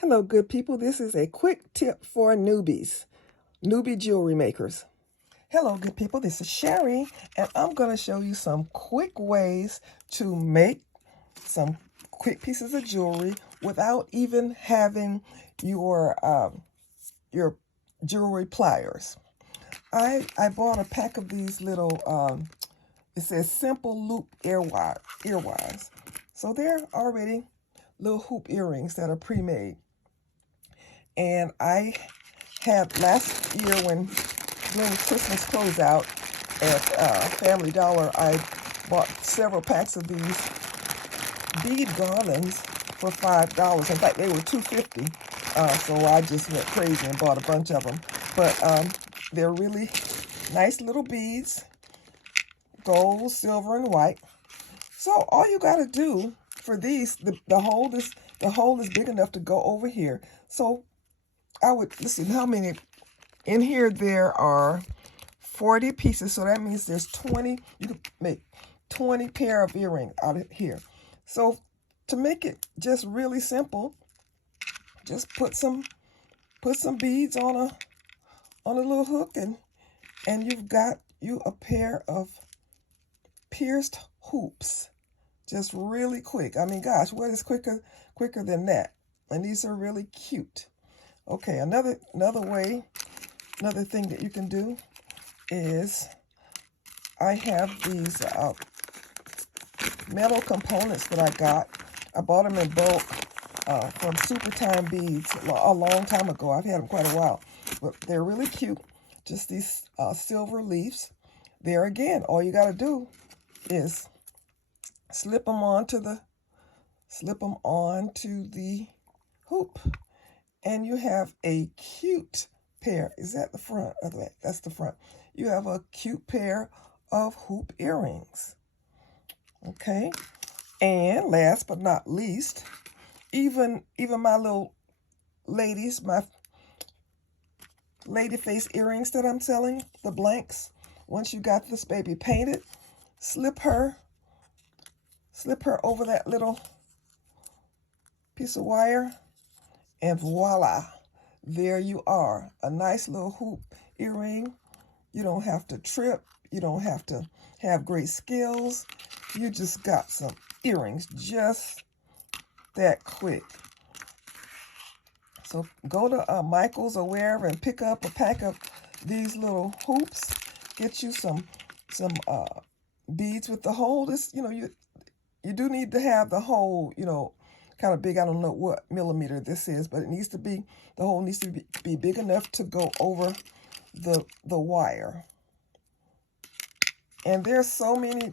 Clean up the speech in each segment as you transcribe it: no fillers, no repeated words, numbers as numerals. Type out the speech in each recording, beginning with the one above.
Hello, good people. This is a quick tip for newbie jewelry makers. Hello, good people. This is Sherry, and I'm going to show you some quick ways to make some quick pieces of jewelry without even having your jewelry pliers. I bought a pack of these little, it says simple loop earwires. So they're already little hoop earrings that are pre-made. And I had last year when doing Christmas closeout at Family Dollar, I bought several packs of these bead garlands for $5. In fact, they were $2.50. So I just went crazy and bought a bunch of them. But they're really nice little beads, gold, silver, and white. So all you got to do for these, the hole is big enough to go over here. So let's see how many. In here there are 40 pieces, so that means there's 20. You can make 20 pair of earrings out of here. So to make it just really simple, just put some beads on a little hook, and you've got you a pair of pierced hoops. Just really quick. I mean, gosh, what is quicker than that? And these are really cute. Okay, another thing that you can do is I have these metal components that I got. I bought them in bulk from Super Time Beads a long time ago. I've had them quite a while, but they're really cute. Just these silver leaves. There again, all you got to do is slip them onto the hoop, and you have a cute pair. Is that the front or the back? That's the front. You have a cute pair of hoop earrings. Okay, and last but not least, even my little ladies, my lady face earrings that I'm selling, the blanks. Once you got this baby painted, slip her over that little piece of wire, and voila, there you are. A nice little hoop earring. You don't have to trip. You don't have to have great skills. You just got some earrings just that quick. So go to Michael's or wherever and pick up a pack of these little hoops. Get you some beads with the hole. This, you do need to have the hole, kind of big. I don't know what millimeter this is, but the hole needs to be big enough to go over the wire. And there's so many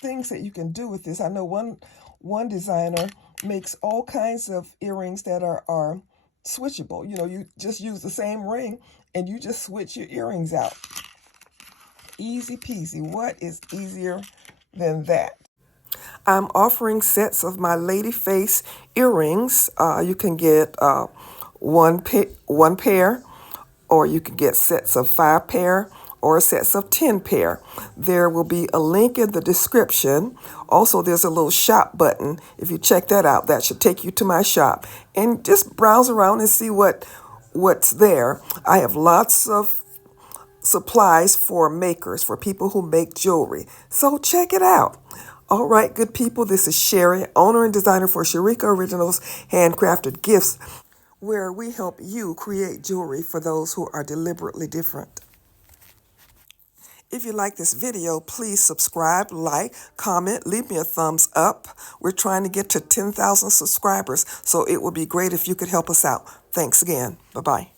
things that you can do with this. I know one designer makes all kinds of earrings that are switchable. You just use the same ring and you just switch your earrings out. Easy peasy. What is easier than that? I'm offering sets of my lady face earrings. You can get one pair, or you can get sets of 5 pair, or sets of 10 pair. There will be a link in the description. Also, there's a little shop button. If you check that out, that should take you to my shop. And just browse around and see what's there. I have lots of supplies for makers, for people who make jewelry. So check it out. All right, good people, this is Sherry, owner and designer for Sharika Originals Handcrafted Gifts, where we help you create jewelry for those who are deliberately different. If you like this video, please subscribe, like, comment, leave me a thumbs up. We're trying to get to 10,000 subscribers, so it would be great if you could help us out. Thanks again. Bye-bye.